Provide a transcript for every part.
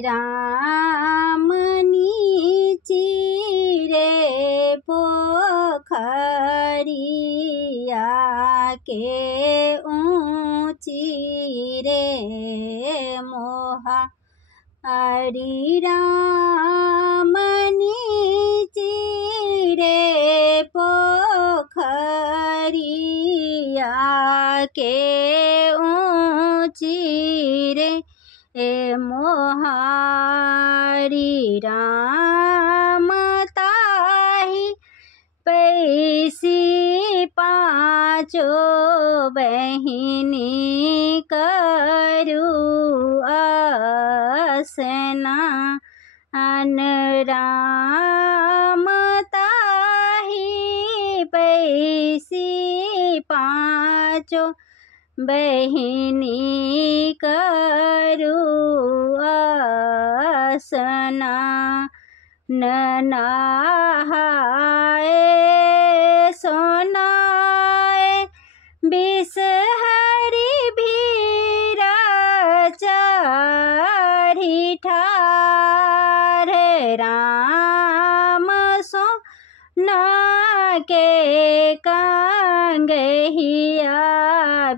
रामनी चिरे पोखरिया के ऊँची रे मोहारी रामनी चिरे पोखरिया के ऊँची रे मोहारी राम ताहि पैसी पाँचो बहिनी करू स्नान राम ताहि पैसी पाँचो बहिनी करू स्नान नहाए सोनाए बिसहरी भीरा चढ़ी ठाढ़ राम सोना के कांगहिया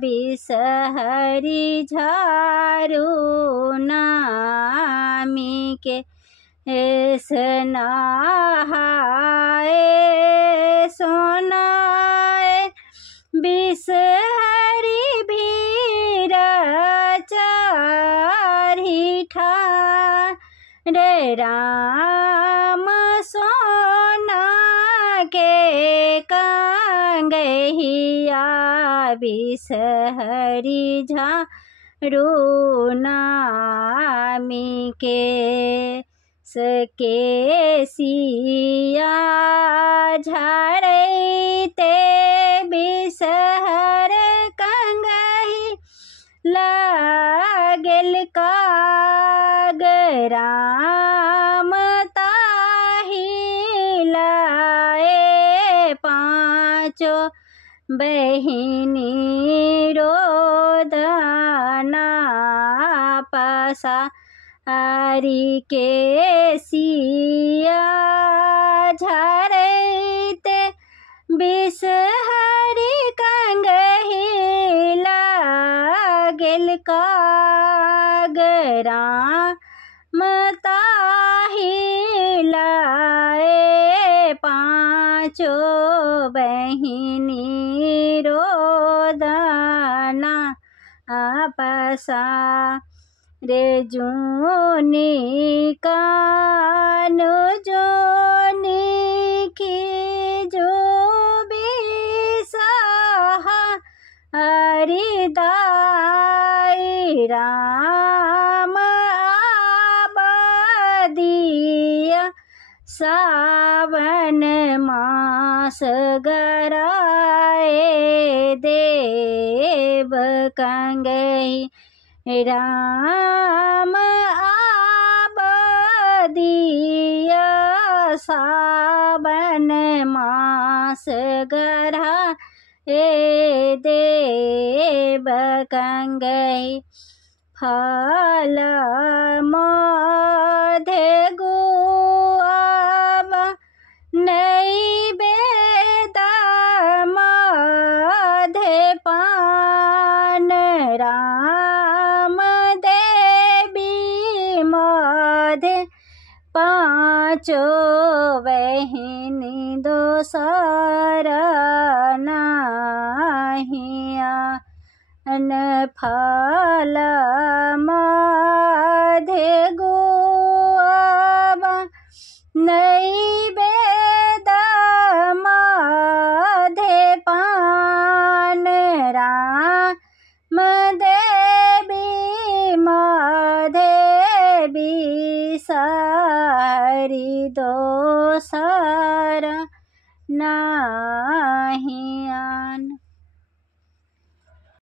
बिसहरी झारू नामी के स्नाहाए सोनाए बिसहरी भीरा चढ़ी ठाढ़ राम सोना के कांगहिया बिसहरी झारू नामी के सके सिया झाड़ते बिसहर कंगहि लागल काग राम ताहि लाए पाँचो बहिनी रोदना पसा हरि के सिया झाड़ते बिसहरी कंगहि लागल काग राम ताहि लाए पाँचो बहिनी रोदना आपसा रे जूनी कान जोनी की जो बिसहा हरिदाई राम आबादिया सावन मास गराए देव कंगहि राम आबादिया सावन मास गरा देव कंगहि फल मधे गुआवा नैवेद मधे पान राम देवी मधे पाँचो बहिनी दोसर नाहिया न फल मधे गुआवा नैवेद मधे पान राम देवी मधे बिसहरी दोसर ना